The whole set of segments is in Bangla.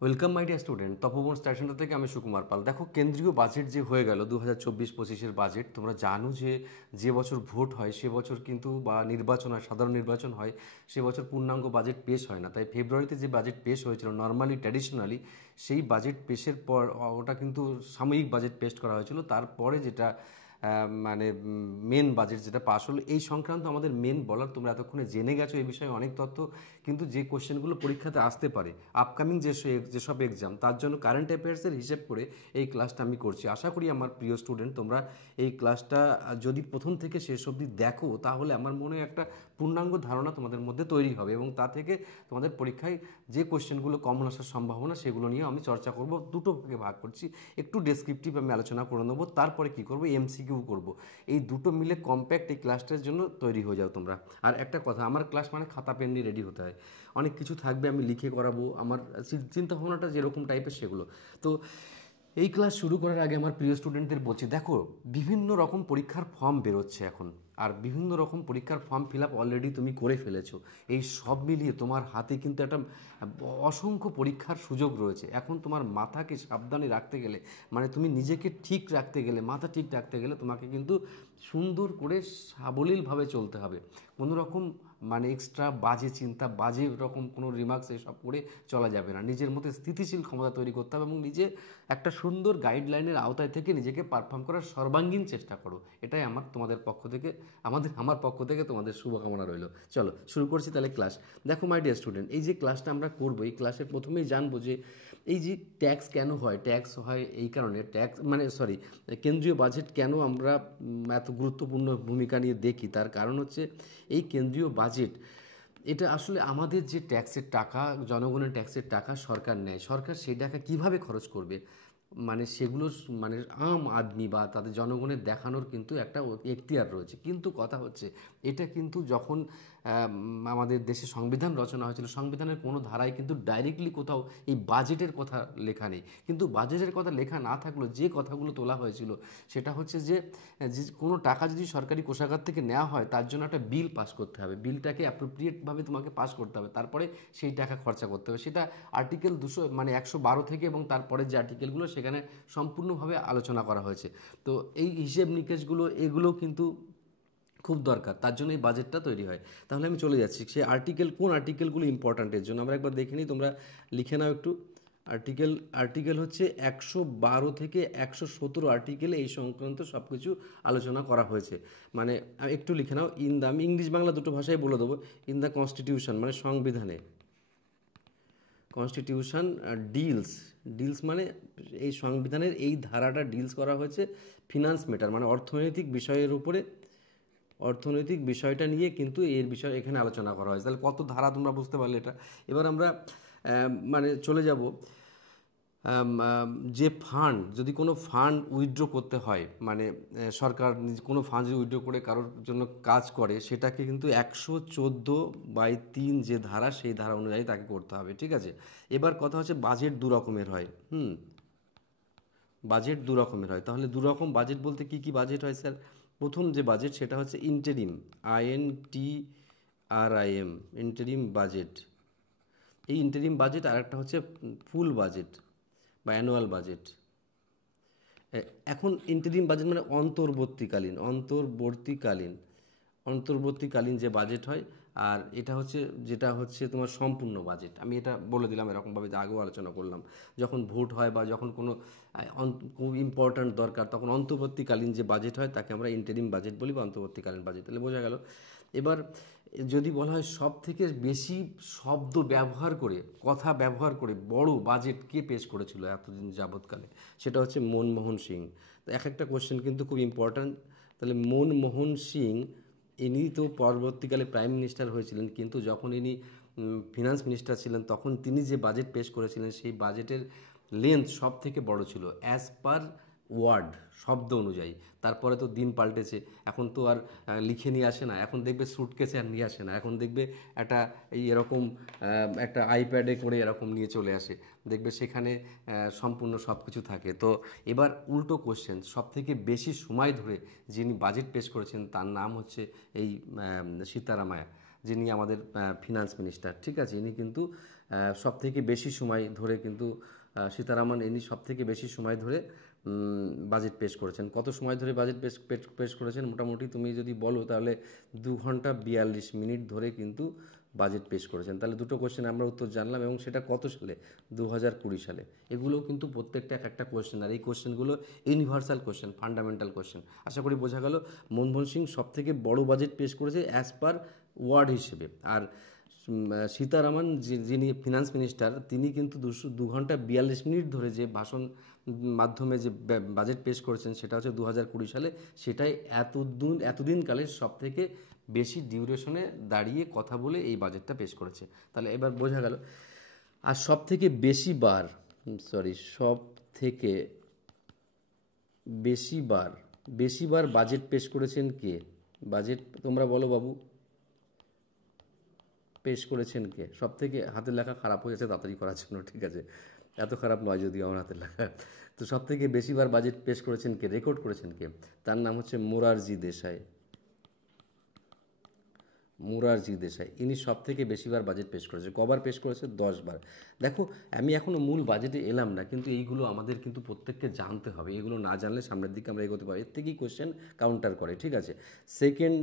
Welcome my dear student, Tapoban study centre থেকে আমি সুকুমার পাল। দেখো, কেন্দ্রীয় বাজেট যে হয়ে গেল 2024-25-এর বাজেট, তোমরা জানো যে যে বছর ভোট হয় সে বছর কিন্তু বা নির্বাচন হয়, সাধারণ নির্বাচন হয়, সে বছর পূর্ণাঙ্গ বাজেট পেশ হয় না। তাই ফেব্রুয়ারিতে যে বাজেট পেশ হয়েছিল নর্মালি ট্র্যাডিশনালি, সেই বাজেট পেশের পর ওটা কিন্তু সাময়িক বাজেট পেশ করা হয়েছিল। তারপরে যেটা মানে মেন বাজেট যেটা পাস হলো, এই সংক্রান্ত আমাদের মেন বলার, তোমরা এতক্ষণে জেনে গেছো এই বিষয়ে অনেক তথ্য। কিন্তু যে কোশ্চেনগুলো পরীক্ষাতে আসতে পারে আপকামিং যেসব এক্সাম, তার জন্য কারেন্ট অ্যাফেয়ার্সের হিসেব করে এই ক্লাসটা আমি করছি। আশা করি আমার প্রিয় স্টুডেন্ট তোমরা এই ক্লাসটা যদি প্রথম থেকে শেষ অবধি দেখো, তাহলে আমার মনে হয় একটা পূর্ণাঙ্গ ধারণা তোমাদের মধ্যে তৈরি হবে, এবং তা থেকে তোমাদের পরীক্ষায় যে কোশ্চেনগুলো কমন আসার সম্ভাবনা সেগুলো নিয়ে আমি চর্চা করব। দুটো ভাগে ভাগ করছি, একটু ডেসক্রিপটিভ আমি আলোচনা করে নেবো, তারপরে কী করবো, এমসিকিউ করব। এই দুটো মিলে কম্প্যাক্ট এই ক্লাসটার জন্য তৈরি হয়ে যাও তোমরা। আর একটা কথা, আমার ক্লাস মানে খাতা পেন নিয়ে রেডি হতে হয়, অনেক কিছু থাকবে, আমি লিখে করাবো, আমার চিন্তাভাবনাটা যেরকম টাইপের সেগুলো। তো এই ক্লাস শুরু করার আগে আমার প্রিয় স্টুডেন্টদের বলছি, দেখো বিভিন্ন রকম পরীক্ষার ফর্ম বেরোচ্ছে এখন, আর বিভিন্ন রকম পরীক্ষার ফর্ম ফিল আপ অলরেডি তুমি করে ফেলেছো। এই সব মিলিয়ে তোমার হাতে কিন্তু একটা অসংখ্য পরীক্ষার সুযোগ রয়েছে। এখন তোমার মাথাকে সাবধানে রাখতে গেলে, মানে তুমি নিজেকে ঠিক রাখতে গেলে, মাথা ঠিক রাখতে গেলে তোমাকে কিন্তু সুন্দর করে সাবলীলভাবে চলতে হবে। কোনো রকম মানে এক্সট্রা বাজে চিন্তা, বাজে রকম কোনো রিমার্কস এসব করে চলা যাবে না। নিজের মধ্যে স্থিতিশীল ক্ষমতা তৈরি করতে হবে এবং নিজে একটা সুন্দর গাইডলাইনের আওতায় থেকে নিজেকে পারফর্ম করার সর্বাঙ্গীন চেষ্টা করো। এটাই আমার তোমাদের পক্ষ থেকে, আমার পক্ষ থেকে তোমাদের শুভকামনা রইল। চলো শুরু করছি তাহলে ক্লাস। দেখো মাই ডিয়ার স্টুডেন্ট, এই যে ক্লাসটা আমরা করবো, এই ক্লাসের প্রথমেই জানবো যে এই যে ট্যাক্স কেন হয়। ট্যাক্স হয় এই কারণে, ট্যাক্স মানে সরি, কেন্দ্রীয় বাজেট কেন আমরা এত গুরুত্বপূর্ণ ভূমিকা নিয়ে দেখি, তার কারণ হচ্ছে এই কেন্দ্রীয় বাজেট, এটা আসলে আমাদের যে ট্যাক্সের টাকা, জনগণের ট্যাক্সের টাকা সরকার নেয়, সরকার সেই টাকা কিভাবে খরচ করবে, মানে সেগুলো মানে আম আদমি বা তাদের জনগণের দেখানোর কিন্তু একটা এখতিয়ার রয়েছে। কিন্তু কথা হচ্ছে, এটা কিন্তু যখন আমাদের দেশে সংবিধান রচনা হয়েছিল, সংবিধানের কোনো ধারায় কিন্তু ডাইরেক্টলি কোথাও এই বাজেটের কথা লেখা নেই। কিন্তু বাজেটের কথা লেখা না থাকলেও যে কথাগুলো তোলা হয়েছিল সেটা হচ্ছে যে কোনো টাকা যদি সরকারি কোষাগার থেকে নেওয়া হয়, তার জন্য একটা বিল পাস করতে হবে, বিলটাকে অ্যাপ্রোপ্রিয়েটভাবে তোমাকে পাস করতে হবে, তারপরে সেই টাকা খরচা করতে হবে। সেটা আর্টিকেল 200 মানে 112 থেকে এবং তারপরে যে আর্টিকেলগুলো সেখানে সম্পূর্ণভাবে আলোচনা করা হয়েছে। তো এই হিসেব নিকেশগুলো এগুলো কিন্তু খুব দরকার, তার জন্য এই বাজেটটা তৈরি হয়। তাহলে আমি চলে যাচ্ছি সে আর্টিকেল, কোন আর্টিকেলগুলো ইম্পর্ট্যান্টের জন্য আমরা একবার দেখে নিই, তোমরা লিখে নাও একটু। আর্টিকেল হচ্ছে 112 থেকে 117 আর্টিকেলে এই সংক্রান্ত সব কিছু আলোচনা করা হয়েছে। মানে একটু লিখে নাও, আমি ইংলিশ বাংলা দুটো ভাষায় বলে দেবো। ইন দ্য কনস্টিটিউশন মানে সংবিধানে, কনস্টিটিউশন ডিলস, ডিলস মানে এই সংবিধানের এই ধারাটা ডিলস করা হয়েছে ফিনান্স ম্যাটার মানে অর্থনৈতিক বিষয়ের উপরে, অর্থনৈতিক বিষয়টা নিয়ে কিন্তু এর বিষয়ে এখানে আলোচনা করা হয়েছে। তাহলে কত ধারা তোমরা বুঝতে পারলে এটা। এবার আমরা মানে চলে যাব, যে ফান্ড, যদি কোনো ফান্ড উইথড্র করতে হয়, মানে সরকার কোনো ফান্ড যদি উইথড্র করে কারোর জন্য কাজ করে, সেটাকে কিন্তু 114/3 যে ধারা, সেই ধারা অনুযায়ী তাকে করতে হবে, ঠিক আছে। এবার কথা হচ্ছে বাজেট দু রকমের হয়। বাজেট দু রকমের হয়। তাহলে দু রকম বাজেট বলতে কি কি বাজেট হয় স্যার? প্রথম যে বাজেট সেটা হচ্ছে ইন্টারিম, INTRIM, ইন্টারিম বাজেট। এই ইন্টারিম বাজেট, আর একটা হচ্ছে ফুল বাজেট বা অ্যানুয়াল বাজেট। এখন ইন্টারিম বাজেট মানে অন্তর্বর্তীকালীন যে বাজেট হয়। আর এটা হচ্ছে, যেটা হচ্ছে তোমার সম্পূর্ণ বাজেট। আমি এটা বলে দিলাম এরকমভাবে, যে আগেও আলোচনা করলাম, যখন ভোট হয় বা যখন কোনো খুব ইম্পর্ট্যান্ট দরকার, তখন অন্তর্বর্তীকালীন যে বাজেট হয় তাকে আমরা ইন্টারিম বাজেট বলি বা অন্তর্বর্তীকালীন বাজেট। তাহলে বোঝা গেল। এবার যদি বলা হয় সব থেকে বেশি শব্দ ব্যবহার করে, কথা ব্যবহার করে বড় বাজেট কে পেশ করেছিল এতদিন যাবৎকালে, সেটা হচ্ছে মনমোহন সিং। তো এক একটা কোশ্চেন কিন্তু খুব ইম্পর্ট্যান্ট। তাহলে মনমোহন সিং, ইনি তো পরবর্তীকালে প্রাইম মিনিস্টার হয়েছিলেন, কিন্তু যখন ইনি ফিনান্স মিনিস্টার ছিলেন তখন তিনি যে বাজেট পেশ করেছিলেন সেই বাজেটের লেন্থ সব থেকে বড় ছিল অ্যাজ পার ওয়ার্ড, শব্দ অনুযায়ী। তারপরে তো দিন পাল্টেছে, এখন তো আর লিখে নিয়ে আসে না, এখন দেখবে সুটকেসে আর নিয়ে আসে না, এখন দেখবে একটা এরকম একটা আইপ্যাডে করে এরকম নিয়ে চলে আসে, দেখবে সেখানে সম্পূর্ণ সব কিছু থাকে। তো এবার উল্টো কোশ্চেন, সব থেকে বেশি সময় ধরে যিনি বাজেট পেশ করেছেন তার নাম হচ্ছে এই সীতারামায়া, যিনি আমাদের ফিনান্স মিনিস্টার, ঠিক আছে। ইনি কিন্তু সব থেকে বেশি সময় ধরে কিন্তু সীতারামন ইনি সব থেকে বেশি সময় ধরে বাজেট পেশ করেছেন। কত সময় ধরে বাজেট পেশ করেছেন মোটামুটি তুমি যদি বলো তাহলে 2 ঘন্টা 42 মিনিট ধরে কিন্তু বাজেট পেশ করেছেন। তাহলে দুটো কোশ্চেন আমরা উত্তর জানলাম, এবং সেটা কত সালে? 2020 সালে। এগুলোও কিন্তু প্রত্যেকটা এক একটা কোশ্চেন, আর এই কোশ্চেনগুলো ইউনিভার্সাল কোশ্চেন, ফান্ডামেন্টাল কোশ্চেন। আশা করি বোঝা গেল। মনমোহন সিং সব থেকে বড় বাজেট পেশ করেছে অ্যাজ পার ওয়ার্ড হিসেবে, আর সীতারামন যিনি ফিনান্স মিনিস্টার তিনি কিন্তু 2 ঘন্টা 42 মিনিট ধরে যে ভাষণ মাধ্যমে যে বাজেট পেশ করেছেন সেটা হচ্ছে 2020 সালে। সেটাই এতদিনকালে সব থেকে বেশি ডিউরেশনে দাঁড়িয়ে কথা বলে এই বাজেটটা পেশ করেছে। তাহলে এবার বোঝা গেল। আর সব থেকে বেশিবার বাজেট পেশ করেছেন কে? বাজেট তোমরা বলো বাবু, পেশ করেছেন কে? সব থেকে, হাতের লেখা খারাপ হয়ে যাচ্ছে তাড়াতাড়ি করার জন্য, ঠিক আছে, এত খারাপ নয় যদিও আমার হাতের লেখা। তো সব থেকে বেশিবার বাজেট পেশ করেছেন কে, রেকর্ড করেছেন কে? তার নাম হচ্ছে মোরারজি দেশাই। ইনি সব থেকে বেশিবার বাজেট পেশ করেছে। কবার পেশ করেছে? 10 বার। দেখো আমি এখনও মূল বাজেটে এলাম না, কিন্তু এইগুলো আমাদের কিন্তু প্রত্যেককে জানতে হবে। এগুলো না জানলে সামনের দিকে আমরা এগোতে পারি। এর থেকেই কোশ্চেন কাউন্টার করে, ঠিক আছে। সেকেন্ড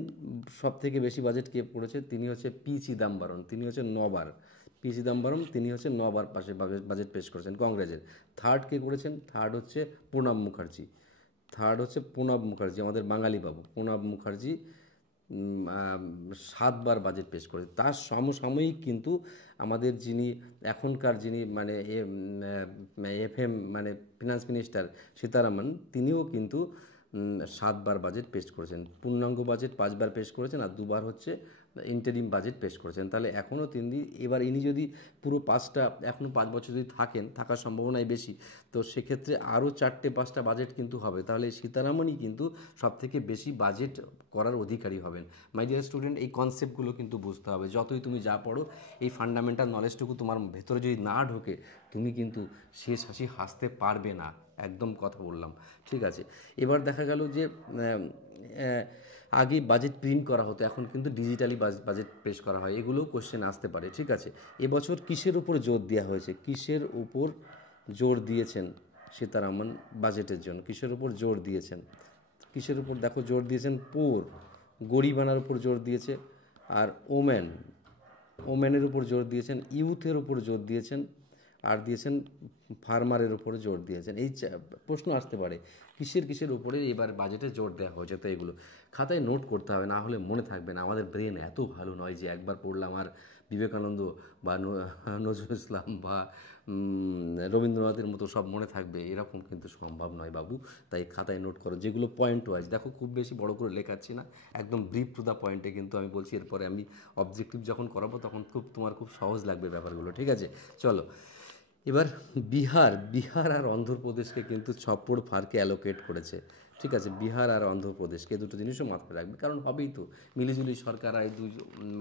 সব থেকে বেশি বাজেট কে পড়েছে? তিনি হচ্ছে পি চিদাম্বরম। তিনি হচ্ছে 9 বার। পি চিদাম্বরম তিনি হচ্ছে 9 বার বাজেট পেশ করেছেন কংগ্রেসের। থার্ড কে করেছেন? থার্ড হচ্ছে প্রণব মুখার্জি, আমাদের বাঙালি বাবু প্রণব মুখার্জি 7 বার বাজেট পেশ করে। তার সমসাময়িক কিন্তু আমাদের যিনি মানে এফএম মানে ফিনান্স মিনিস্টার সীতারামন, তিনিও কিন্তু 7 বার বাজেট পেশ করেছেন। পূর্ণাঙ্গ বাজেট 5 বার পেশ করেছেন, আর 2 বার হচ্ছে ইন্টারিম বাজেট পেশ করেছেন। তাহলে এখনও এবার ইনি যদি পুরো এখনও 5 বছর যদি থাকার সম্ভাবনাই বেশি, তো সেক্ষেত্রে আরও 4টে-5টা বাজেট কিন্তু হবে। তাহলে সীতারামনই কিন্তু সবথেকে বেশি বাজেট করার অধিকারী হবেন। মাই ডিয়ার স্টুডেন্ট, এই কনসেপ্টগুলো কিন্তু বুঝতে হবে। যতই তুমি যা পড়ো, এই ফান্ডামেন্টাল নলেজটুকু তোমার ভেতরে যদি না ঢোকে, তুমি কিন্তু শেষ হাসি হাসতে পারবে না। একদম কথা বললাম, ঠিক আছে। এবার দেখা গেল যে আগে বাজেট প্রিন্ট করা হতো, এখন কিন্তু ডিজিটালি বাজেট পেশ করা হয়। এগুলোও কোশ্চেন আসতে পারে, ঠিক আছে। এবছর কিসের উপর জোর দেওয়া হয়েছে? কিসের উপর জোর দিয়েছেন সীতারামন বাজেটের জন্য? কিসের উপর জোর দিয়েছেন? কিসের উপর দেখো জোর দিয়েছেন? পোর, গরিবানার উপর জোর দিয়েছে, আর ওমেনের উপর জোর দিয়েছেন, ইউথের উপর জোর দিয়েছেন, আর দিয়েছেন ফার্মারের উপরে জোর দিয়েছেন। এই প্রশ্ন আসতে পারে কিসের উপরে এবার বাজেটে জোর দেওয়া হয়েছে। তো এগুলো খাতায় নোট করতে হবে, না হলে মনে থাকবে না। আমাদের ব্রেন এত ভালো নয় যে একবার পড়লাম আর বিবেকানন্দ বা নজরুল ইসলাম বা রবীন্দ্রনাথের মতো সব মনে থাকবে, এরকম কিন্তু সম্ভব নয় বাবু। তাই খাতায় নোট করো, যেগুলো পয়েন্ট ওয়াইজ। দেখো খুব বেশি বড় করে লেখাচ্ছি না, একদম ব্রিফ টু দ্য পয়েন্টে কিন্তু আমি বলছি। এরপরে আমি অবজেক্টিভ যখন করাবো তখন তোমার খুব সহজ লাগবে ব্যাপারগুলো, ঠিক আছে। চলো এবার বিহার আর অন্ধ্রপ্রদেশকে কিন্তু ছপ্পড় ফারকে অ্যালোকেট করেছে, ঠিক আছে। বিহার আর অন্ধ্রপ্রদেশকে, দুটো জিনিসও মাথায় রাখবে, কারণ হবেই তো মিলিজুলি সরকার। আর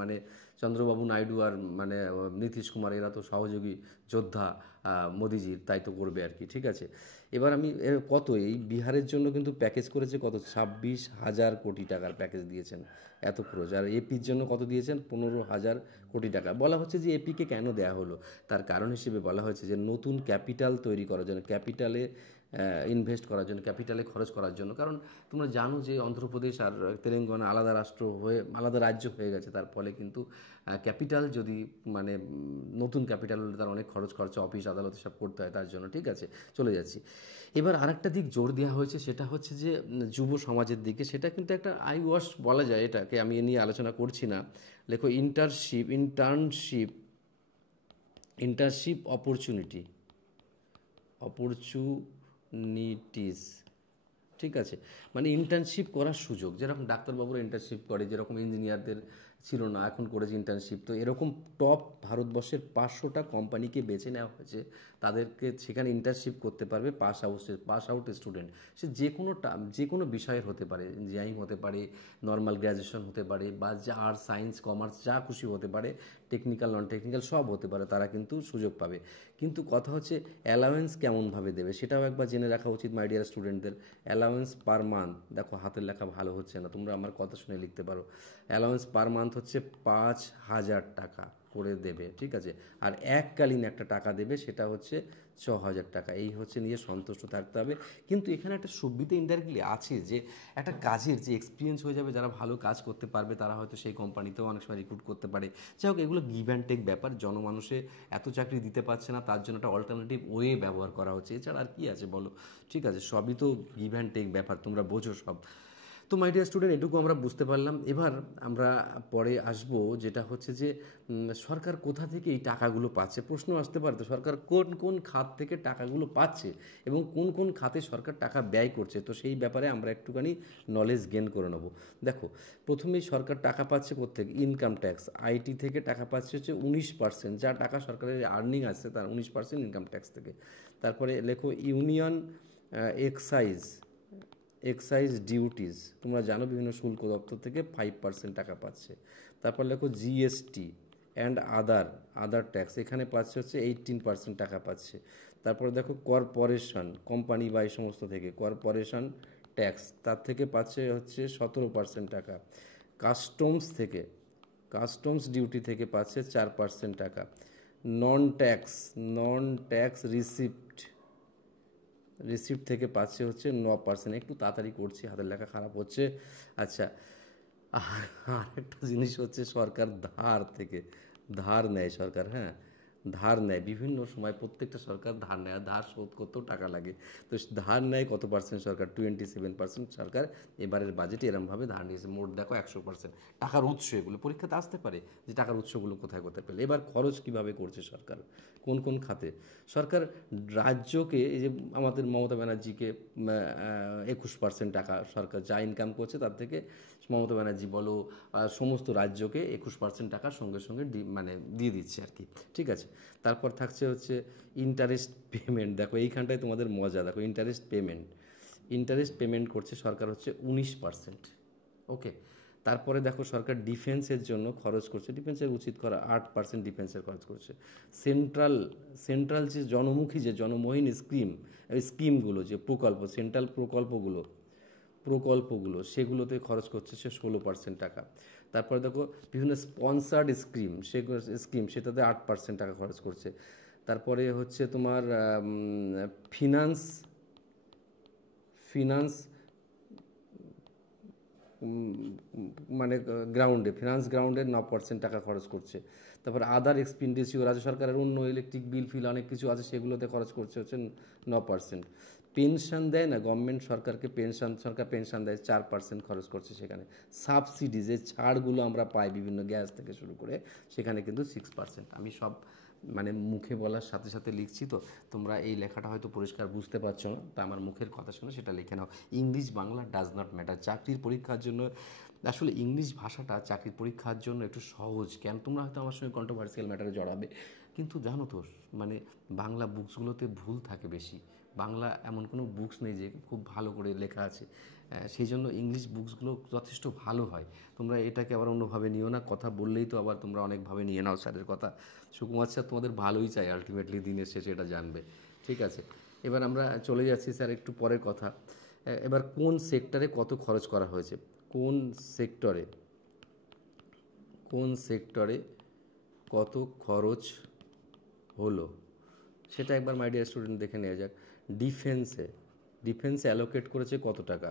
মানে চন্দ্রবাবু নাইডু আর মানে নীতিশ কুমার, এরা তো সহযোগী যোদ্ধা মোদিজির, তাই তো করবে আর কি, ঠিক আছে। এবার আমি কত এই বিহারের জন্য কিন্তু প্যাকেজ করেছে কত? 26,000 কোটি টাকার প্যাকেজ দিয়েছেন, এত খরচ। আর এপির জন্য কত দিয়েছেন? 15,000 কোটি টাকা। বলা হচ্ছে যে এপিকে কেন দেওয়া হলো, তার কারণ হিসেবে বলা হয়েছে যে নতুন ক্যাপিটাল তৈরি করার জন্য, ক্যাপিটালে ইনভেস্ট করার জন্য, ক্যাপিটালে খরচ করার জন্য। কারণ তোমরা জানো যে অন্ধ্রপ্রদেশ আর তেলেঙ্গানা আলাদা রাজ্য হয়ে গেছে। তার ফলে কিন্তু ক্যাপিটাল যদি মানে নতুন ক্যাপিটাল হলে তার অনেক খরচ খরচা, অফিস আদালত সব করতে হয় তার জন্য, ঠিক আছে। চলে যাচ্ছি। এবার আরেকটা দিক জোর দেওয়া হয়েছে, সেটা হচ্ছে যে যুব সমাজের দিকে। সেটা কিন্তু একটা আই ওয়াশ বলা যায়, এটাকে আমি এ নিয়ে আলোচনা করছি না। লেখো ইন্টার্নশিপ অপরচুনিটিস, ঠিক আছে। মানে ইন্টার্নশিপ করার সুযোগ, যেরকম ডাক্তারবাবুরা ইন্টার্নশিপ করে, যেরকম ইঞ্জিনিয়ারদের ছিল না, এখন করেছে ইন্টার্নশিপ। তো এরকম টপ ভারতবর্ষের 500টা কোম্পানিকে বেছে নেওয়া হয়েছে, তাদেরকে সেখানে ইন্টার্নশিপ করতে পারবে পাস আউট স্টুডেন্ট। সে যে কোনো বিষয়ের হতে পারে, ইঞ্জিনিয়ারিং হতে পারে, নর্মাল গ্র্যাজুয়েশন হতে পারে, বা যা আর্টস সায়েন্স কমার্স যা খুশি হতে পারে, টেকনিক্যাল নন টেকনিক্যাল সব হতে পারে, তারা কিন্তু সুযোগ পাবে। কিন্তু কথা হচ্ছে অ্যালাওয়েন্স কেমনভাবে দেবে সেটাও একবার জেনে রাখা উচিত মাই ডিয়ার স্টুডেন্টদের। অ্যালাওয়েন্স পার মান্থ, দেখো হাতের লেখা ভালো হচ্ছে না, তোমরা আমার কথা শুনে লিখতে পারো। অ্যালাউন্স পার মান্থ হচ্ছে 5,000 টাকা করে দেবে, ঠিক আছে। আর এককালীন একটা টাকা দেবে, সেটা হচ্ছে 6,000 টাকা। এই হচ্ছে নিয়ে সন্তুষ্ট থাকতে হবে। কিন্তু এখানে একটা সুবিধা ইনডাইরেক্টলি আছে যে একটা কাজের যে এক্সপিরিয়েন্স হয়ে যাবে, যারা ভালো কাজ করতে পারবে তারা হয়তো সেই কোম্পানিতেও অনেক সময় রিক্রুট করতে পারে। যাই হোক, এগুলো গিভ অ্যান্ড টেক ব্যাপার। জনমানুষে এত চাকরি দিতে পারছে না, তার জন্য একটা অল্টারনেটিভ ওয়ে ব্যবহার করা হচ্ছে, এছাড়া আর কি আছে বলো। ঠিক আছে, সবই তো গিভ অ্যান্ড টেক ব্যাপার, তোমরা বোঝো সব। তো মাই ডিয়ার স্টুডেন্ট, এটুকু আমরা বুঝতে পারলাম। এবার আমরা পরে আসবো, যেটা হচ্ছে যে সরকার কোথা থেকে এই টাকাগুলো পাচ্ছে। প্রশ্ন আসতে পারে তো, সরকার কোন কোন খাত থেকে টাকাগুলো পাচ্ছে এবং কোন কোন খাতে সরকার টাকা ব্যয় করছে। তো সেই ব্যাপারে আমরা একটুখানি নলেজ গেন করে নেব। দেখো, প্রথমেই সরকার টাকা পাচ্ছে কোত্থেকে? Income tax. আইটি থেকে টাকা পাচ্ছে হচ্ছে 19%, যা টাকা সরকারের আর্নিং আসছে তার 19% ইনকাম ট্যাক্স থেকে। তারপরে লেখো ইউনিয়ন এক্সাইজ, এক্সাইজ ডিউটিস, তোমরা জানো বিভিন্ন শুল্ক দপ্তর থেকে 5% টাকা পাচ্ছে। তারপর লেখো জিএসটি অ্যান্ড আদার ট্যাক্স, এখানে পাচ্ছে হচ্ছে 18% টাকা পাচ্ছে। তারপরে দেখো কর্পোরেশন, কোম্পানি বা এই সমস্ত থেকে কর্পোরেশন ট্যাক্স, তার থেকে পাচ্ছে হচ্ছে 17% টাকা। কাস্টমস থেকে, কাস্টমস ডিউটি থেকে পাচ্ছে 4% টাকা। নন ট্যাক্স রিসিপ্ট থেকে পাচ্ছে হচ্ছে 9%। একটু তাড়াতাড়ি করছি, হাতের লেখা খারাপ হচ্ছে। আচ্ছা, আর একটা জিনিস হচ্ছে সরকার ধার নেয় সরকার, হ্যাঁ, ধার নেয় বিভিন্ন সময়। প্রত্যেকটা সরকার ধার নেয়, আর ধার শোধ করতেও টাকা লাগে। তো ধার নেয় কত পার্সেন্ট সরকার? 27% সরকার এবারের বাজেটে এরমভাবে ধার নিয়েছে। মোট দেখো 100%। টাকার উৎস এগুলো পরীক্ষাতে আসতে পারে, যে টাকার উৎসগুলো কোথায় কোথায় পেলে। এবার খরচ কিভাবে করছে সরকার, কোন কোন খাতে? সরকার রাজ্যকে, এই যে আমাদের মমতা ব্যানার্জিকে 21% টাকা সরকার যা ইনকাম করছে তার থেকে মমতা ব্যানার্জি বলো সমস্ত রাজ্যকে 21% টাকা সঙ্গে সঙ্গে মানে দিয়ে দিচ্ছে আর কি, ঠিক আছে। তারপর থাকছে হচ্ছে ইন্টারেস্ট পেমেন্ট। দেখো এইখানটায় তোমাদের মজা, দেখো ইন্টারেস্ট পেমেন্ট করছে সরকার হচ্ছে 19%। ওকে। তারপরে দেখো সরকার ডিফেন্সের জন্য খরচ করছে, ডিফেন্সের উচিত করা 8% ডিফেন্সের খরচ করছে। সেন্ট্রাল যে জনমুখী, যে জনমোহীন স্কিমগুলো, যে সেন্ট্রাল প্রকল্পগুলো সেগুলোতে খরচ করছে সে 16% টাকা। তারপরে দেখো বিভিন্ন স্পন্সার্ড স্কিম সেটাতে 8% টাকা খরচ করছে। তারপরে হচ্ছে তোমার ফিনান্স ফিনান্স মানে ফিনান্স গ্রাউন্ডে 9% টাকা খরচ করছে। তারপর আদার এক্সপেন্ডিচার, রাজ্য সরকারের অন্য ইলেকট্রিক বিল ফিল অনেক কিছু আছে, সেগুলোতে খরচ করছে হচ্ছে 9%। পেনশন দেয় না গভর্নমেন্ট সরকারকে, সরকার পেনশন দেয়, 4% খরচ করছে সেখানে। সাবসিডি, যে ছাড়গুলো আমরা পাই বিভিন্ন গ্যাস থেকে শুরু করে, সেখানে কিন্তু 6%। আমি সব মানে মুখে বলার সাথে সাথে লিখছি, তো তোমরা এই লেখাটা হয়তো পরিষ্কার বুঝতে পারছো না, তা আমার মুখের কথা শুনে সেটা লিখে নাও। English Bangla does not matter. চাকরির পরীক্ষার জন্য আসলে ইংলিশ ভাষাটা চাকরির পরীক্ষার জন্য একটু সহজ। কেন, তোমরা হয়তো আমার সঙ্গে কন্ট্রোভার্সিয়াল ম্যাটারে জড়াবে, কিন্তু জানো তো মানে বাংলা বুকসগুলোতে ভুল থাকে বেশি। বাংলা এমন কোনো বুকস নেই যে খুব ভালো করে লেখা আছে, সেই জন্য ইংলিশ বুকসগুলো যথেষ্ট ভালো হয়। তোমরা এটাকে আবার অন্যভাবে নিও না, কথা বললেই তো আবার তোমরা অনেকভাবে নিয়ে নাও স্যারের কথা। সুকুমার স্যার তোমাদের ভালোই চাই, আলটিমেটলি দিনের শেষে এটা জানবে, ঠিক আছে। এবার আমরা চলে যাচ্ছি স্যার একটু পরের কথা। এবার কোন সেক্টরে কত খরচ করা হয়েছে, কোন সেক্টরে কত খরচ হলো সেটা একবার মাই ডিয়ার স্টুডেন্ট দেখে নেওয়া যাক। ডিফেন্সে অ্যালোকেট করেছে কত টাকা?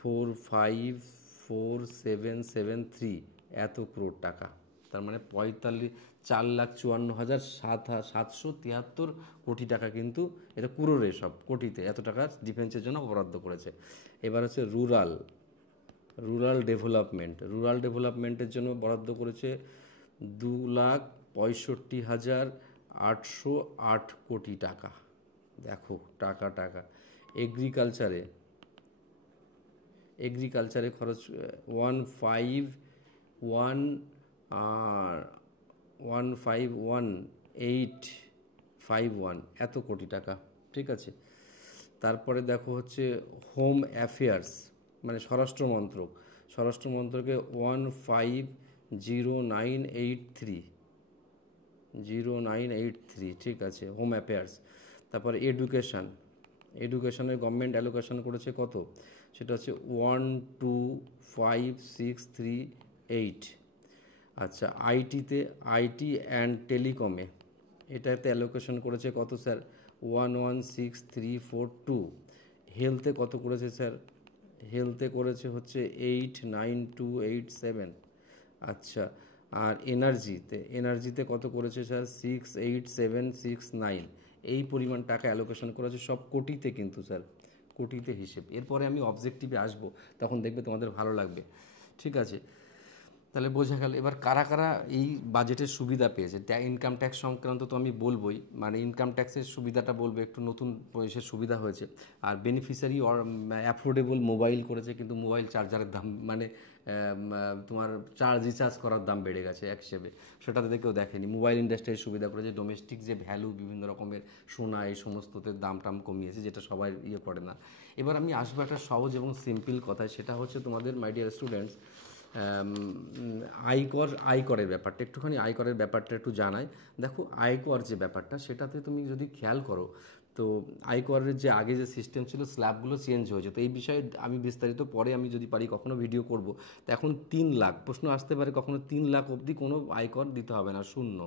4,5,4,773 এত ক্রোড় টাকা। তার মানে 4,54,773 কোটি টাকা, কিন্তু এটা ক্রোড়ে, সব কোটিতে এত টাকা ডিফেন্সের জন্য বরাদ্দ করেছে। এবার হচ্ছে রুরাল ডেভেলপমেন্টের জন্য বরাদ্দ করেছে 2,65,808 কোটি টাকা। দেখো টাকা। এগ্রিকালচারে খরচ 151,851 এত কোটি টাকা, ঠিক আছে। তারপরে দেখো হচ্ছে হোম অ্যাফেয়ার্স, মানে স্বরাষ্ট্র মন্ত্রকে 150,983, ঠিক আছে, হোম অ্যাফেয়ার্স। তারপরে এডুকেশনের গভর্নমেন্ট অ্যালোকেশন করেছে কত? সেটা হচ্ছে 12563 8। আচ্ছা, আইটিতে, আইটি অ্যান্ড টেলিকমে এটাতে অ্যালোকেশন করেছে কত স্যার? 116,342। হেলথে কত করেছে স্যার? হেলথে করেছে হচ্ছে 89287। আচ্ছা, আর এনার্জিতে, এনার্জিতে কত করেছে স্যার? 68769। এই পরিমাণ টাকা অ্যালোকেশন করেছে, সব কোটিতে কিন্তু স্যার, কোটিতে হিসেব। এরপরে আমি অবজেক্টিভে আসবো, তখন দেখবে তোমাদের ভালো লাগবে। ঠিক আছে, তাহলে বোঝা গেল। এবার কারা কারা এই বাজেটের সুবিধা পেয়েছে? ইনকাম ট্যাক্স সংক্রান্ত তো আমি বলবোই, মানে ইনকাম ট্যাক্সের সুবিধাটা বলবো, একটু নতুন পয়সার সুবিধা হয়েছে। আর বেনিফিশিয়ারি অ্যাফোর্ডেবল মোবাইল করেছে, কিন্তু মোবাইল চার্জারের দাম মানে তোমার রিচার্জ করার দাম বেড়ে গেছে এক হিসেবে, সেটাতে কেউ দেখেনি। মোবাইল ইন্ডাস্ট্রির সুবিধা করেছে, ডোমেস্টিক যে ভ্যালু বিভিন্ন রকমের সোনা এই সমস্ততে দাম টাম কমিয়েছে, যেটা সবাই ইয়ে করে না। এবার আমি আসবো একটা সহজ এবং সিম্পল কথায়, সেটা হচ্ছে তোমাদের মাই ডিয়ার স্টুডেন্টস, আয়করের ব্যাপারটা একটুখানি, আয়করের ব্যাপারটা একটু জানাই। দেখো, আয়কর যে ব্যাপারটা, সেটাতে তুমি যদি খেয়াল করো, তো আয়করের যে আগে যে সিস্টেম ছিল, স্ল্যাবগুলো চেঞ্জ হয়েছে। তো এই বিষয়ে আমি বিস্তারিত পরে আমি যদি পারি কখনো ভিডিও করব। তো এখন 3 লাখ, প্রশ্ন আসতে পারে কখনো 3 লাখ অবধি কোনো আয়কর দিতে হবে না, শূন্য।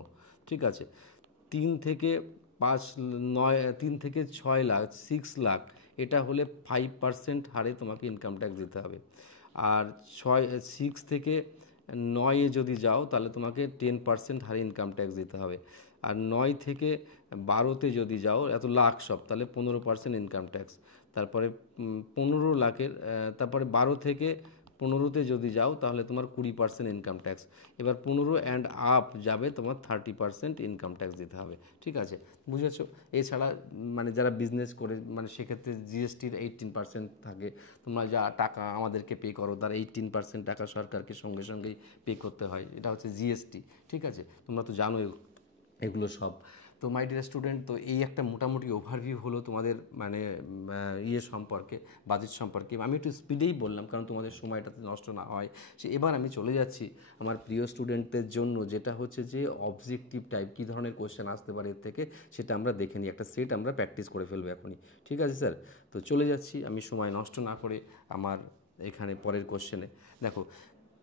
ঠিক আছে, 3 থেকে 6 লাখ, 6 লাখ, এটা হলে 5% হারে তোমাকে ইনকাম ট্যাক্স দিতে হবে। আর 6 থেকে 9-এ যদি যাও, তাহলে তোমাকে 10% হারে ইনকাম ট্যাক্স দিতে হবে। আর 9 থেকে 12-তে যদি যাও, এত লাখ সব, তাহলে 15% ইনকাম ট্যাক্স। তারপরে 15 লাখের, তারপরে 12 থেকে 15-তে যদি যাও, তাহলে তোমার 20% ইনকাম ট্যাক্স। এবার 15 অ্যান্ড আপ যাবে, তোমার 30% ইনকাম ট্যাক্স দিতে হবে। ঠিক আছে, বুঝেছো? এছাড়া মানে যারা বিজনেস করে, মানে সেক্ষেত্রে জিএসটির 18% থাকে। তোমরা যা টাকা আমাদেরকে পে করো, তার 18% টাকা সরকারকে সঙ্গে সঙ্গেই পে করতে হয়, এটা হচ্ছে জিএসটি। ঠিক আছে, তোমরা তো জানো এগুলো সব। তো মাই ডিয়ার স্টুডেন্ট, তো এই একটা মোটামুটি ওভারভিউ হলো তোমাদের মানে ইয়ে সম্পর্কে, বাজেট সম্পর্কে। আমি একটু স্পিডেই বললাম, কারণ তোমাদের সময়টাতে নষ্ট না হয়। এবার আমি চলে যাচ্ছি আমার প্রিয় স্টুডেন্টদের জন্য, যেটা হচ্ছে যে অবজেক্টিভ টাইপ কী ধরনের কোশ্চেন আসতে পারে এর থেকে, সেটা আমরা দেখে নিই। একটা সেট আমরা প্র্যাকটিস করে ফেলবো এখনই। ঠিক আছে স্যার, তো চলে যাচ্ছি আমি সময় নষ্ট না করে আমার এখানে পরের কোশ্চেনে। দেখো,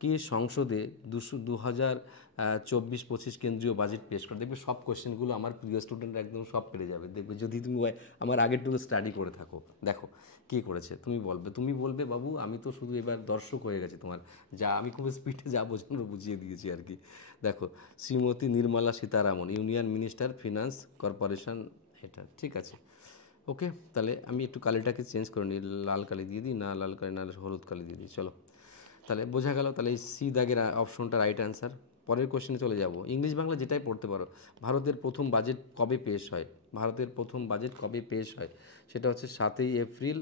কে সংসদে 2024-25 কেন্দ্রীয় বাজেট পেশ করে? দেখবে সব কোশ্চেনগুলো আমার প্রিয় স্টুডেন্ট একদম সব পেরে যাবে, দেখবে যদি তুমি আমার আগেরটুকু স্টাডি করে থাকো। দেখো কে করেছে, তুমি বলবে বাবু আমি তো শুধু এবার দর্শক হয়ে গেছি তোমার, যা আমি খুব স্পিডে যা বোঝানো বুঝিয়ে দিয়েছি আর কি। দেখো, Shrimati Nirmala Sitharaman, union minister, finance corporation, এটা ঠিক আছে। ওকে, তাহলে আমি একটু কালিটাকে চেঞ্জ করে নিই, লাল কালি দিয়ে দিই, না লাল কালি না হলুদ কালি দিয়ে দিই, চলো। তাহলে বোঝা গেল, তাহলে এই সি দাগের অপশনটা রাইট অ্যান্সার। পরের কোশ্চেনে চলে যাব, ইংলিশ বাংলা যেটাই পড়তে পারো। ভারতের প্রথম বাজেট কবে পেশ হয়? ভারতের প্রথম বাজেট কবে পেশ হয়? সেটা হচ্ছে 7 এপ্রিল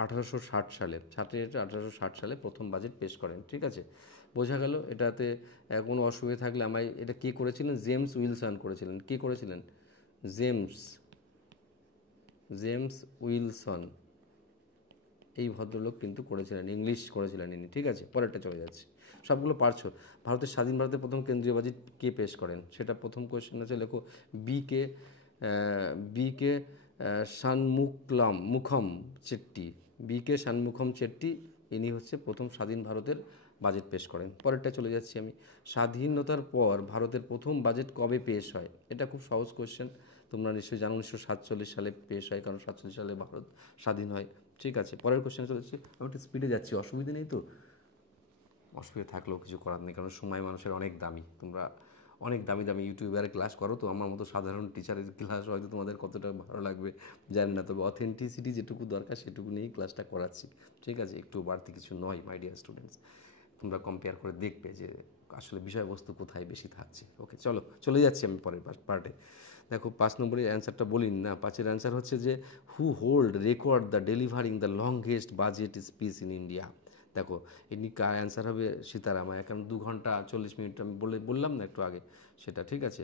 1860 সালে। 1860 সালে প্রথম বাজেট পেশ করেন। ঠিক আছে, বোঝা গেল। এটাতে কোনো অসুবিধা থাকলে আমায়, এটা কে করেছিলেন? জেমস উইলসন করেছিলেন। কে করেছিলেন? জেমস জেমস উইলসন, এই ভদ্রলোক কিন্তু করেছিলেন, ইংলিশ করেছিলেন ইনি। ঠিক আছে, পরেরটা চলে যাচ্ছে, সবগুলো পারছো। স্বাধীন ভারতের প্রথম কেন্দ্রীয় বাজেট কে পেশ করেন? সেটা প্রথম কোয়েশ্চেন আছে, লেখো বি কে মুখম চেট্টি। কে চেট্টি, ইনি হচ্ছে প্রথম স্বাধীন ভারতের বাজেট পেশ করেন। পরেরটা চলে যাচ্ছি আমি, স্বাধীনতার পর ভারতের প্রথম বাজেট কবে পেশ হয়? এটা খুব সহজ কোয়েশ্চেন, তোমরা নিশ্চয়ই জানো, 1947 সালে পেশ হয়, কারণ 1947 সালে ভারত স্বাধীন হয়। ঠিক আছে, পরের কোশ্চেনে চলে যাচ্ছি। আমি একটু স্পিডে যাচ্ছি, অসুবিধা নেই তো? অসুবিধা থাকলেও কিছু করার নেই, কারণ সময় মানুষের অনেক দামি। তোমরা অনেক দামি দামি ইউটিউবারের ক্লাস করো, তো আমার মতো সাধারণ টিচারের ক্লাস হয়তো তোমাদের কতটা ভালো লাগবে জানি না, তবে অথেন্টিসিটি যেটুকু দরকার সেটুকু নিয়েই ক্লাসটা করাচ্ছি। ঠিক আছে, একটু বাড়তি কিছু নয় মাই ডিয়ার স্টুডেন্টস। তোমরা কম্পেয়ার করে দেখবে যে আসলে বিষয়বস্তু কোথায় বেশি থাকছে। ওকে, চলো চলে যাচ্ছি আমি পরের পার্টে। দেখো, 5 নম্বরের অ্যান্সারটা বলিনি না। 5-এর অ্যান্সার হচ্ছে যে হু hold record the delivering the longest budget speech in India. দেখো, এমনি কার অ্যান্সার হবে? সীতারামায়া, কারণ 2 ঘন্টা 40 মিনিট আমি বললাম না একটু আগে সেটা। ঠিক আছে,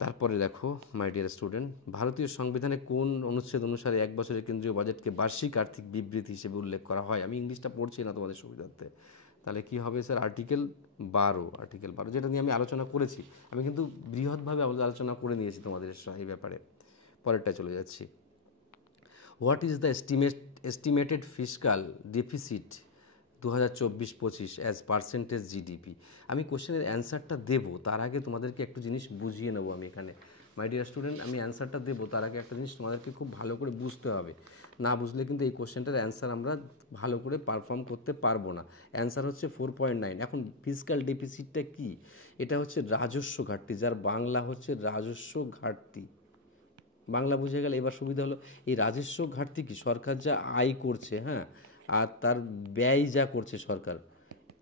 তারপরে দেখো মাই ডিয়ার স্টুডেন্ট, ভারতীয় সংবিধানে কোন অনুচ্ছেদ অনুসারে 1 বছরের কেন্দ্রীয় বাজেটকে বার্ষিক আর্থিক বিবৃতি হিসেবে উল্লেখ করা হয়? আমি ইংলিশটা পড়ছি না তোমাদের সুবিধার্থে। তাহলে কি হবে স্যার? আর্টিকেল 12, যেটা নিয়ে আমি আলোচনা করেছি। আমি কিন্তু বৃহৎভাবে আলোচনা করে নিয়েছি তোমাদের এই ব্যাপারে। পরেরটা চলে যাচ্ছি, what is the estimated fiscal deficit 2024-25 as percentage GDP? আমি কোশ্চেনের অ্যান্সারটা দেবো তার আগে তোমাদেরকে একটু জিনিস বুঝিয়ে নেবো আমি এখানে। মাই ডিয়ার স্টুডেন্ট, আমি অ্যান্সারটা দেবো তার আগে একটা জিনিস তোমাদেরকে খুব ভালো করে বুঝতে হবে। না বুঝলে কিন্তু এই কোশ্চেনটার অ্যান্সার আমরা ভালো করে পারফর্ম করতে পারবো না। অ্যান্সার হচ্ছে 4.9। এখন ফিসকাল ডেফিসিটটা কি? এটা হচ্ছে রাজস্ব ঘাটতি, যার বাংলা হচ্ছে রাজস্ব ঘাটতি। বাংলা বুঝে গেলে এবার সুবিধা হলো। এই রাজস্ব ঘাটতি কি? সরকার যা আয় করছে, হ্যাঁ, আর তার ব্যয় যা করছে সরকার,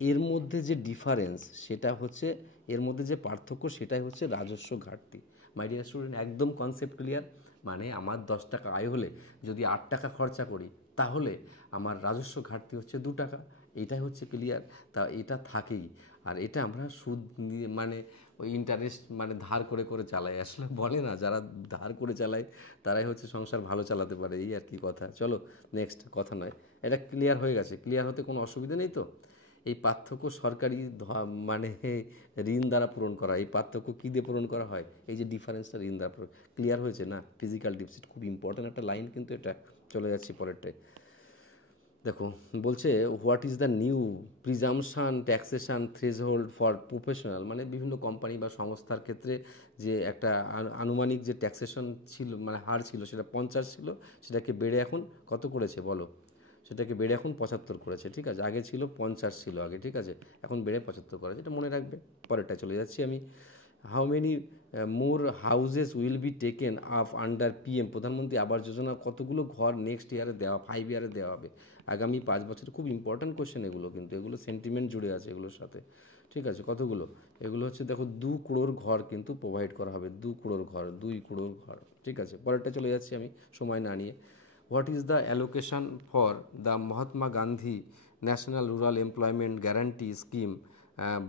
এর মধ্যে যে ডিফারেন্স সেটা হচ্ছে, এর মধ্যে যে পার্থক্য সেটাই হচ্ছে রাজস্ব ঘাটতি। মাই ডিয়ার স্টুডেন্ট, একদম কনসেপ্ট ক্লিয়ার? মানে আমার 10 টাকা আয় হলে যদি 8 টাকা খরচা করি, তাহলে আমার রাজস্ব ঘাটতি হচ্ছে 2 টাকা। এটাই হচ্ছে ক্লিয়ার। তা এটা থাকেই। আর এটা আমরা সুদ নিয়ে মানে ওই ইন্টারেস্ট মানে ধার করে করে চালাই। আসলে বলে না, যারা ধার করে চালায় তারাই হচ্ছে সংসার ভালো চালাতে পারে, এই আর কি কথা। চলো নেক্সট, কথা নয়, এটা ক্লিয়ার হয়ে গেছে? ক্লিয়ার হতে কোনো অসুবিধা নেই তো? এই পার্থক্য সরকারি মানে ঋণ দ্বারা পূরণ করা, এই পার্থক্য কী দিয়ে পূরণ করা হয়? এই যে ডিফারেন্সটা ঋণ দ্বারা পূরণ। ক্লিয়ার হয়েছে না? ফিজিক্যাল ডিফিসিট খুব ইম্পর্ট্যান্ট একটা লাইন কিন্তু এটা। চলে যাচ্ছি পরেরটায়। দেখো বলছে what is the new presumption taxation threshold for professional, মানে বিভিন্ন কোম্পানি বা সংস্থার ক্ষেত্রে যে একটা আনুমানিক যে ট্যাক্সেশন ছিল, মানে হার ছিল, সেটা 50 ছিল, সেটাকে বেড়ে এখন কত করেছে বলো? সেটাকে বেড়ে এখন 75 করেছে, ঠিক আছে? আগে ছিল 50 ছিল আগে, ঠিক আছে? এখন বেড়ে 75 করেছে, এটা মনে রাখবে। পরেরটা চলে যাচ্ছি আমি। How many more houses will be taken up under PM, প্রধানমন্ত্রী আবাস যোজনা কতগুলো ঘর নেক্সট ইয়ারে দেওয়া, 5 ইয়ারে দেওয়া হবে, আগামী 5 বছরে? খুব ইম্পর্ট্যান্ট কোশ্চেন এগুলো, কিন্তু এগুলো সেন্টিমেন্ট জুড়ে আছে এগুলোর সাথে, ঠিক আছে? কতগুলো? এগুলো হচ্ছে দেখো 2 crore ঘর কিন্তু প্রোভাইড করা হবে, 2 crore ঘর, 2 crore ঘর, ঠিক আছে? পরেরটা চলে যাচ্ছি আমি সময় না নিয়ে। What is the allocation for the Mahatma Gandhi national rural employment guarantee scheme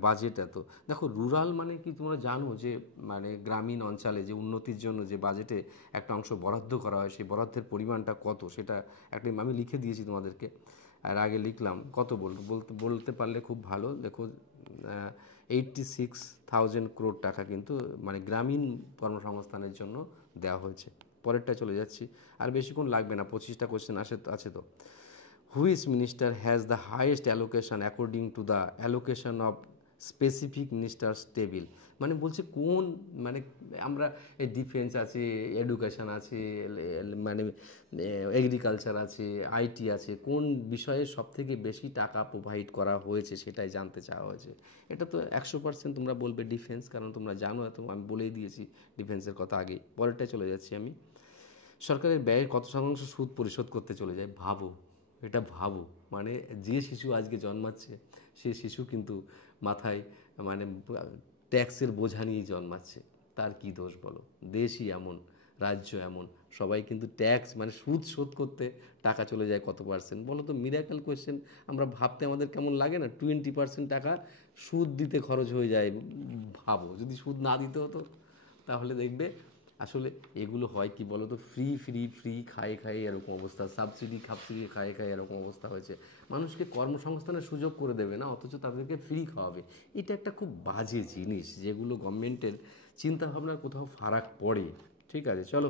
budget? এত দেখো, রুরাল মানে কি তোমরা জানো যে মানে গ্রামীণ অঞ্চলে যে উন্নতির জন্য যে বাজেটে একটা অংশ বরাদ্দ করা হয়, সেই বরাদ্দের পরিমাণটা কত সেটা একটা আমি লিখে দিয়েছি তোমাদেরকে, আর আগে লিখলাম। কত বলতে বলতে পারলে খুব ভালো। দেখো 86,000 crore টাকা কিন্তু মানে গ্রামীণ কর্মসংস্থানের জন্য দেওয়া হয়েছে। পরেরটা চলে যাচ্ছি, আর বেশিক্ষণ লাগবে না, 25টা কোশ্চেন আছে তো। Which minister has the highest allocation according to the allocation of specific ministers table, মানে বলছে কোন, মানে আমরা ডিফেন্স আছে, এডুকেশন আছে, মানে এগ্রিকালচার আছে, আইটি আছে, কোন বিষয়ে সবথেকে বেশি টাকা প্রোভাইড করা হয়েছে সেটাই জানতে চাওয়া হয়েছে। এটা তো 100% তোমরা বলবে ডিফেন্স, কারণ তোমরা জানো, এত আমি বলেই দিয়েছি ডিফেন্সের কথা আগেই। পরেরটায় চলে যাচ্ছি আমি। সরকারের ব্যয়ের কত শতাংশ সুদ পরিশোধ করতে চলে যায়? ভাবো, এটা ভাবো। মানে যে শিশু আজকে জন্মাচ্ছে, সে শিশু কিন্তু মাথায় মানে ট্যাক্সের বোঝা নিয়েই জন্মাচ্ছে। তার কি দোষ বলো? দেশই এমন, রাজ্য এমন, সবাই কিন্তু ট্যাক্স মানে সুদ শোধ করতে টাকা চলে যায় কত পার্সেন্ট বলো তো? Miracle question. আমরা ভাবতে আমাদের কেমন লাগে না? 20% টাকা সুদ দিতে খরচ হয়ে যায়। ভাবো যদি সুদ না দিতে হতো, তাহলে দেখবে আসলে এগুলো হয় কি বলো তো? ফ্রি ফ্রি ফ্রি খায়ে খায়ে এরকম অবস্থা, সাবসিডি খাবসিডি খায়ে খায়ে এরকম অবস্থা হয়েছে। মানুষকে কর্মসংস্থানের সুযোগ করে দেবে না, অথচ তাদেরকে ফ্রি খাওয়াবে। এটা একটা খুব বাজে জিনিস, যেগুলো গভর্নমেন্টের চিন্তাভাবনার কোথাও ফারাক পড়ে, ঠিক আছে? চলো,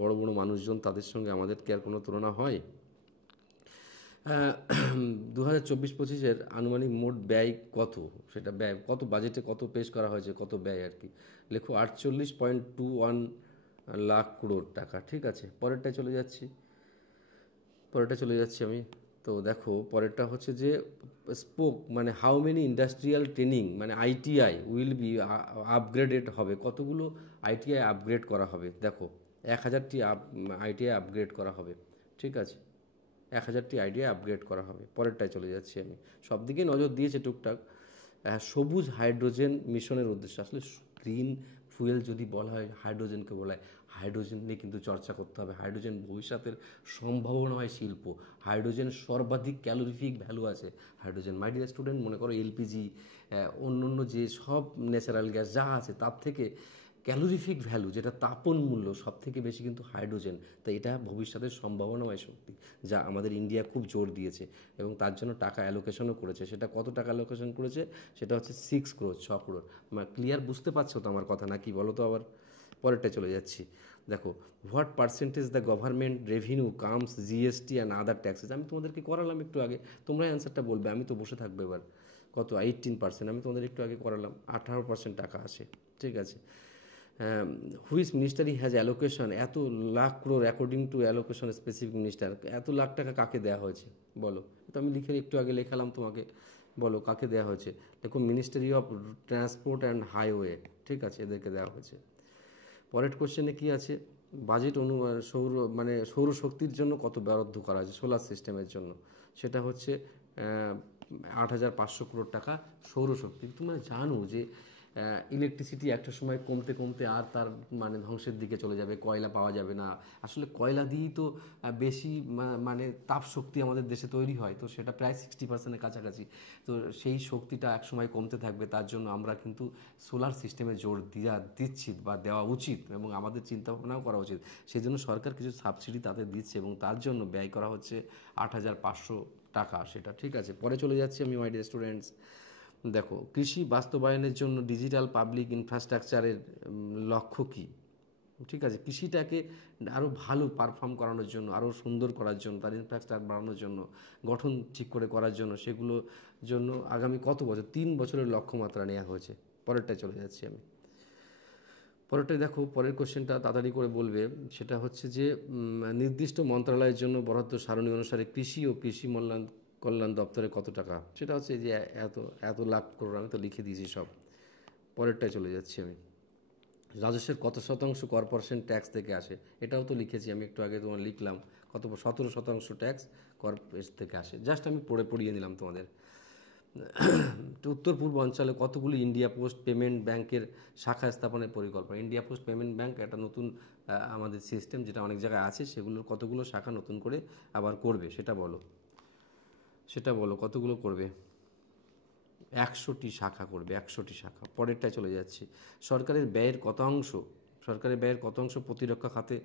বড় বড় মানুষজন, তাদের সঙ্গে আমাদের কি আর কোনো তুলনা হয়? 2024-25-এর আনুমানিক মোট ব্যয় কত? সেটা ব্যয় কত, বাজেটে কত পেশ করা হয়েছে, কত ব্যয় আর কি? লেখো 48.21 লাখ crore টাকা, ঠিক আছে? পরেরটা চলে যাচ্ছি আমি। তো দেখো পরেরটা হচ্ছে যে স্পোক, মানে হাউ মেনি ইন্ডাস্ট্রিয়াল ট্রেনিং, মানে আইটিআই উইল বি আপগ্রেডেড হবে, কতগুলো আইটিআই আপগ্রেড করা হবে? দেখো 1000টি আইটিআই আপগ্রেড করা হবে, ঠিক আছে? 1000টি আইডিয়া আপগ্রেড করা হবে। পরেরটায় চলে যাচ্ছি আমি। সব দিকে নজর দিয়েছে টুকটাক। সবুজ হাইড্রোজেন মিশনের উদ্দেশ্য, আসলে গ্রিন ফুয়েল যদি বলা হয়, হাইড্রোজেনকে বলা হয়, হাইড্রোজেন নিয়ে কিন্তু চর্চা করতে হবে। হাইড্রোজেন ভবিষ্যতের সম্ভাবনাময় শিল্প। হাইড্রোজেন সর্বাধিক ক্যালোরিফিক ভ্যালু আছে হাইড্রোজেন। মাই ডিয়ার স্টুডেন্ট, মনে করো এলপিজি, অন্য অন্য যে সব ন্যাচারাল গ্যাস যা আছে, তার থেকে ক্যালোরিফিক ভ্যালু, যেটা তাপন মূল্য, সব থেকে বেশি কিন্তু হাইড্রোজেন। তাই এটা ভবিষ্যতের সম্ভাবনাময় শক্তি, যা আমাদের ইন্ডিয়া খুব জোর দিয়েছে এবং তার জন্য টাকা অ্যালোকেশনও করেছে। সেটা কত টাকা অ্যালোকেশন করেছে? সেটা হচ্ছে 6 crore, 6 crore। ক্লিয়ার বুঝতে পারছো তো আমার কথা, নাকি বলো তো আবার? পরেরটা চলে যাচ্ছি। দেখো, what percentage the government revenue comes GST and other taxes. আমি তোমাদেরকে করালাম একটু আগে, তোমরা অ্যান্সারটা বলবে, আমি তো বসে থাকবো এবার। কত? 18%। আমি তোমাদের একটু আগে করালাম 18% টাকা আসে, ঠিক আছে। হুইচ মিনিস্টারি হ্যাজ অ্যালোকেশন এত lakh crore according to allocation specific minister. এত লাখ টাকা কাকে দেওয়া হয়েছে বলো? তো আমি লিখে একটু আগে লেখালাম তোমাকে, বলো কাকে দেওয়া হয়েছে। দেখো, ministry of transport and highway, ঠিক আছে, এদেরকে দেওয়া হয়েছে। পরের কোশ্চেনে কি আছে? বাজেট সৌরশক্তির জন্য কত বরাদ্দ করা হয়েছে সোলার সিস্টেমের জন্য? সেটা হচ্ছে 8,500 crore টাকা সৌরশক্তি। তোমরা জানো যে ইলেকট্রিসিটি একটা সময় কমতে কমতে আর তার ধ্বংসের দিকে চলে যাবে, কয়লা পাওয়া যাবে না। আসলে কয়লা দিয়েই তো বেশি তাপ শক্তি আমাদের দেশে তৈরি হয়, তো সেটা প্রায় 60%-এর কাছাকাছি। তো সেই শক্তিটা এক সময় কমতে থাকবে, তার জন্য আমরা কিন্তু সোলার সিস্টেমে জোর দিচ্ছি বা দেওয়া উচিত, এবং আমাদের চিন্তাভাবনাও করা উচিত। সেই জন্য সরকার কিছু সাবসিডি তাদের দিচ্ছে, এবং তার জন্য ব্যয় করা হচ্ছে 8,500 টাকা, সেটা ঠিক আছে। পরে চলে যাচ্ছি আমি, মাই ডিয়ার স্টুডেন্টস। দেখো, কৃষি বাস্তবায়নের জন্য ডিজিটাল পাবলিক ইনফ্রাস্ট্রাকচারের লক্ষ্য কী? ঠিক আছে, কৃষিটাকে আরও ভালো পারফর্ম করানোর জন্য, আরও সুন্দর করার জন্য, তার ইনফ্রাস্ট্রাকচার বাড়ানোর জন্য, গঠন ঠিক করে করার জন্য, সেগুলোর জন্য আগামী কত বছর, 3 বছরের লক্ষ্যমাত্রা নেওয়া হয়েছে। পরেরটায় চলে যাচ্ছি আমি। পরেরটাই দেখো, পরের কোশ্চেনটা তাড়াতাড়ি করে বলবে। সেটা হচ্ছে যে নির্দিষ্ট মন্ত্রণালয়ের জন্য বরাদ্দ সারণী অনুসারে কৃষি ও কৃষি কল্যাণ দপ্তরে কত টাকা? সেটা হচ্ছে যে এত এত লাখ করোড়, আমি তো লিখে দিয়েছি সব। পরেরটায় চলে যাচ্ছি আমি। রাজস্বের কত শতাংশ কর্পোরেশন ট্যাক্স থেকে আসে? এটাও তো লিখেছি আমি একটু আগে, তোমার লিখলাম কত, 17% ট্যাক্স কর্পোরেশন থেকে আসে। জাস্ট আমি পড়িয়ে নিলাম তোমাদের। তো উত্তর পূর্ব অঞ্চলে কতগুলি ইন্ডিয়া পোস্ট পেমেন্ট ব্যাংকের শাখা স্থাপনের পরিকল্পনা? ইন্ডিয়া পোস্ট পেমেন্ট ব্যাংক একটা নতুন আমাদের সিস্টেম, যেটা অনেক জায়গায় আছে, সেগুলোর কতগুলো শাখা নতুন করে আবার করবে সেটা বলো। সেটা বলো কতগুলো করবে? 100টি শাখা করবে, 100টি শাখা। পরেরটায় চলে যাচ্ছি। সরকারের ব্যয়ের কত অংশ প্রতিরক্ষা খাতে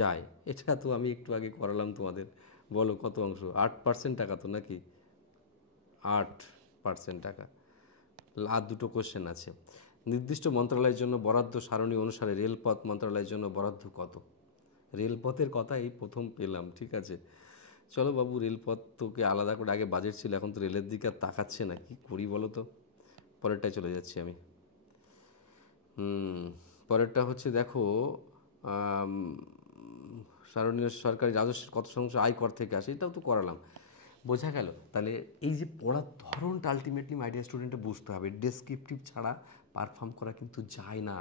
যায়? এটা তো আমি একটু আগে করালাম তোমাদের, বলো কত অংশ? 8% টাকা তো নাকি? 8% টাকা। আর দুটো কোশ্চেন আছে। নির্দিষ্ট মন্ত্রণালয়ের জন্য বরাদ্দ সারণী অনুসারে রেলপথ মন্ত্রণালয়ের জন্য বরাদ্দ কত? রেলপথের কথা এই প্রথম পেলাম, ঠিক আছে। চলো বাবু, রেলপথ তোকে আলাদা করে, আগে বাজেট ছিল, এখন তো রেলের দিকে আর তাকাচ্ছে না, কি করি বলো তো। পরেরটায় চলে যাচ্ছি আমি। পরেরটা হচ্ছে দেখো, সারণীয় সরকারি রাজস্বের কত শতাংশ আয়কর থেকে আসে? এটাও তো করালাম। বোঝা গেল? তাহলে এই যে পড়ার ধরনটা আলটিমেটলি মাই ডিয়ার স্টুডেন্টে বুঝতে হবে। ডেসক্রিপটিভ ছাড়া পারফর্ম করা কিন্তু যায় না।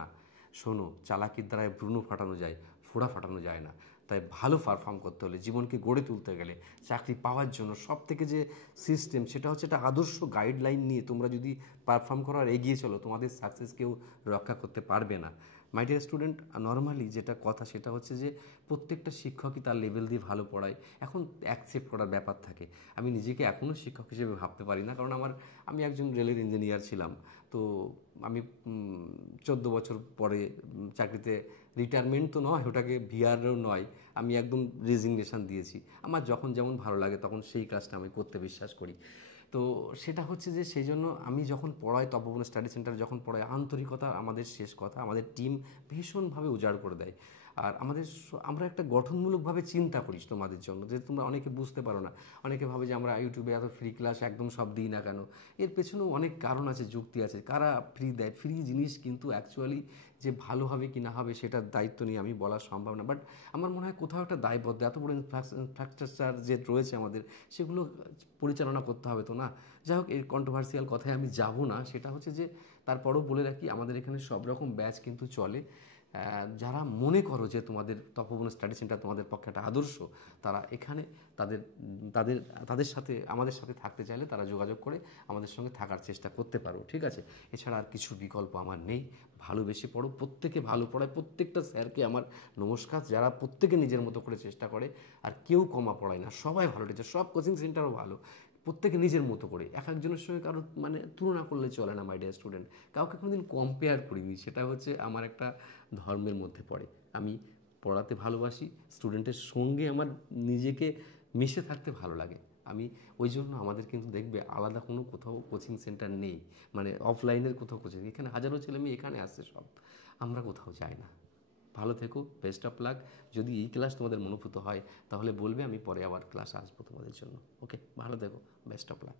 শোনো, চালাকির দ্বারায় ভ্রূণ ফাটানো যায়, ফোড়া ফাটানো যায় না। তাই ভালো পারফর্ম করতে হলে, জীবনকে গড়ে তুলতে গেলে, চাকরি পাওয়ার জন্য সব থেকে যে সিস্টেম, সেটা হচ্ছে একটা আদর্শ গাইডলাইন নিয়ে তোমরা যদি পারফর্ম করো আর এগিয়ে চলো, তোমাদের সাকসেস কেউ রক্ষা করতে পারবে না। মাই ডিয়ার স্টুডেন্ট, নর্মালি যেটা কথা সেটা হচ্ছে যে প্রত্যেকটা শিক্ষকই তার লেভেল দিয়ে ভালো পড়ায়। এখন অ্যাকসেপ্ট করার ব্যাপার থাকে। আমি নিজেকে এখনও শিক্ষক হিসেবে ভাবতে পারি না, কারণ আমি একজন রেলের ইঞ্জিনিয়ার ছিলাম। তো আমি 14 বছর পরে চাকরিতে রিটায়ারমেন্ট তো নয়, ওটাকে ভিআরও নয়, আমি একদম রেজিগনেশন দিয়েছি। আমার যখন যেমন ভালো লাগে তখন সেই কাজটা আমি করতে বিশ্বাস করি। তো সেটা হচ্ছে যে সেই জন্য আমি যখন পড়াই, তপবন স্টাডি সেন্টারে যখন পড়াই, আন্তরিকতা আমাদের শেষ কথা। আমাদের টিম ভীষণভাবে উজাড় করে দেয়। আর আমরা একটা গঠনমূলকভাবে চিন্তা করি তোমাদের জন্য, যে তোমরা অনেকে বুঝতে পারো না। অনেকে ভাবে যে আমরা ইউটিউবে এত ফ্রি ক্লাস একদম সব দিই না কেন। এর পেছনেও অনেক কারণ আছে, যুক্তি আছে। কারা ফ্রি দেয়? ফ্রি জিনিস কিন্তু অ্যাকচুয়ালি যে ভালো হবে কি না হবে সেটার দায়িত্ব নিয়ে আমি বলা সম্ভব না। বাট আমার মনে হয় কোথাও একটা দায়বদ্ধ, এত বড় ইনফ্রাস্ট্রাকচার যে রয়েছে আমাদের, সেগুলো পরিচালনা করতে হবে তো না। যাই হোক, এই কন্ট্রোভার্সিয়াল কথায় আমি যাব না। সেটা হচ্ছে যে তারপরও বলে রাখি, আমাদের এখানে সব রকম ব্যাচ কিন্তু চলে। যারা মনে করো যে তোমাদের তপবন স্টাডি সেন্টার তোমাদের পক্ষে একটা আদর্শ, তারা এখানে তাদের তাদের তাদের সাথে আমাদের সাথে থাকতে চাইলে তারা যোগাযোগ করে আমাদের সঙ্গে থাকার চেষ্টা করতে পারো, ঠিক আছে। এছাড়া আর কিছু বিকল্প আমার নেই। ভালোবেসে পড়ো, প্রত্যেকে ভালো পড়ায়, প্রত্যেকটা স্যারকে আমার নমস্কার, যারা প্রত্যেকে নিজের মতো করে চেষ্টা করে। আর কেউ কমা পড়ায় না, সবাই ভালো টিচার, সব কোচিং সেন্টারও ভালো। প্রত্যেকে নিজের মতো করে, এক একজনের সঙ্গে কারো তুলনা করলে চলে না মাই ডিয়ার স্টুডেন্ট। কাউকে কোনোদিন কম্পেয়ার করিনি, সেটা হচ্ছে আমার একটা ধর্মের মধ্যে পড়ে। আমি পড়াতে ভালোবাসি, স্টুডেন্টের সঙ্গে আমার নিজেকে মিশে থাকতে ভালো লাগে। আমি ওই জন্য আমাদের কিন্তু দেখবে আলাদা কোনো কোথাও কোচিং সেন্টার নেই, অফলাইনের কোথাও কোচিং। এখানে হাজারো ছেলে মেয়ে এখানে আসছে সব, আমরা কোথাও যাই না। ভালো থেকো, বেস্ট অফ লাক। যদি এই ক্লাস তোমাদের মনোভূত হয় তাহলে বলবে, আমি পরে আবার ক্লাস আসবো তোমাদের জন্য। ওকে, ভালো থেকো, বেস্ট অফ লাক।